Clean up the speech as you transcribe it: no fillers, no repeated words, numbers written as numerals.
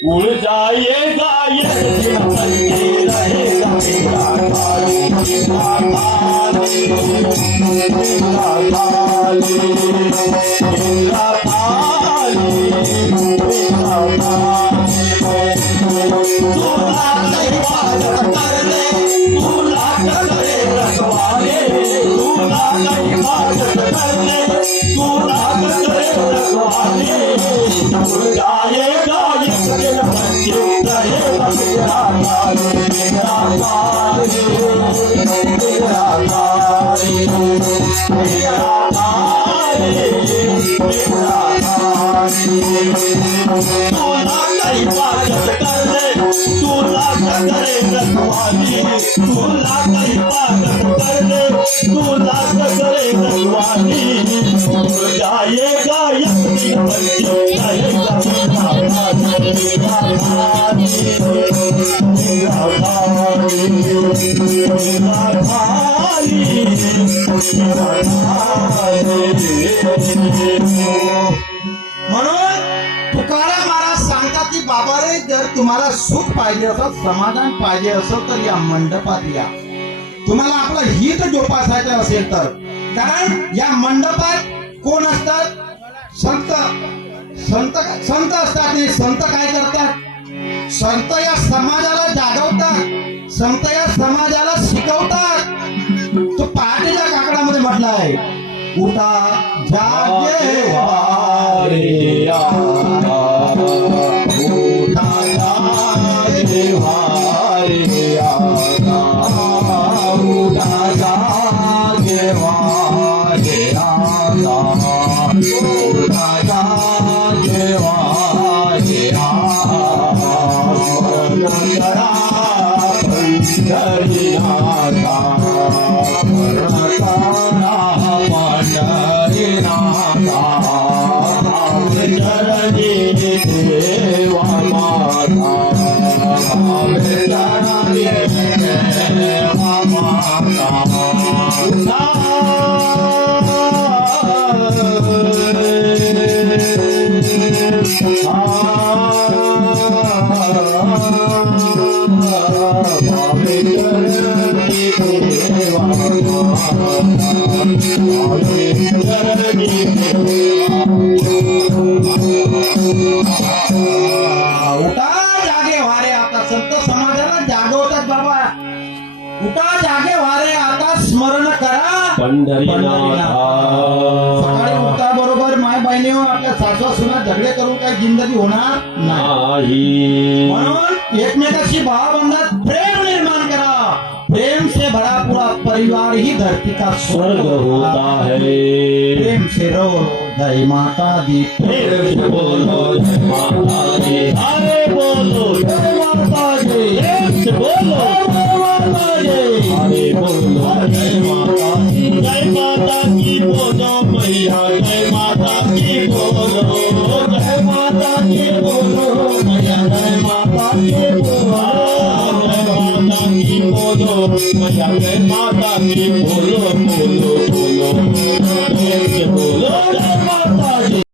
उड़ जाएगा ये दिन बनके रहेगा मेरा काली मेरा काली मेरा काली मेरा काली मेरा काली इबादत कर ले तू लाख करे रखवाले तू इबादत कर ले तू लाख करे रखवाले उड़ जाएगा ये दिन बनके रहेगा मेरा काली मेरा काली मेरा काली मेरा काली मेरा काली तू लाख इबादत कर ले तू लाख करे रखवाली तू लाख इबादत कर ले तू लाख करे रखवाली उड़ जाएगा ये दिन बनके रहेगा मेरा काली मेरा काली मेरा काली मेरा काली मेरा काली। म्हणून तुकाराम महाराज सांगतात की बाबा रे जर तुम्हाला सुख पाहिजे असं समाधान पाहिजे असं तर या मंडपात या तुम्हाला आपलं हित जोपासायचं असेल तर कारण या मंडपात कोण असतात संत संत संत असतात आणि संत काय करतात संत या समाजाला जागवतात संत या समाजाला शिकवतात तो पहाटेच्या काकडामध्ये म्हटलं आहे उठा जागे वारे आता उठा जागे वारे आता उठा जागे वारे आता उठा जागे वारे आता करा पंढरी आता चरणी देवा माता चरणी देवा माता उठा जागे वारे आता संत समाजाला जागवतात बाबा उठा जागे वारे आता स्मरण करा पंढरीनाथ सकाळी उठा बरोबर माय बहिणी आपल्या सासवा सुना झगडे करून काही जिंदगी होणार नाही म्हणून एकमेकाशी भावबंधात प्रेम निर्माण करा प्रेम से भरा पूरा परिवार ही धरती का स्वर्ग होता है प्रेम से रो जय माता दी प्रेम से बोलो जय माता दी अरे बोलो जय माता दी प्रेम से बोलो जय माता दी अरे बोलो जय माता दी जय माता की बोलो मैया जय माता की बोलो जय माता की बोलो मैया जय माता की बोलो जय माता की बोलो मैया जय माता की बोलो बोलो बोलो प्रेम से बोलो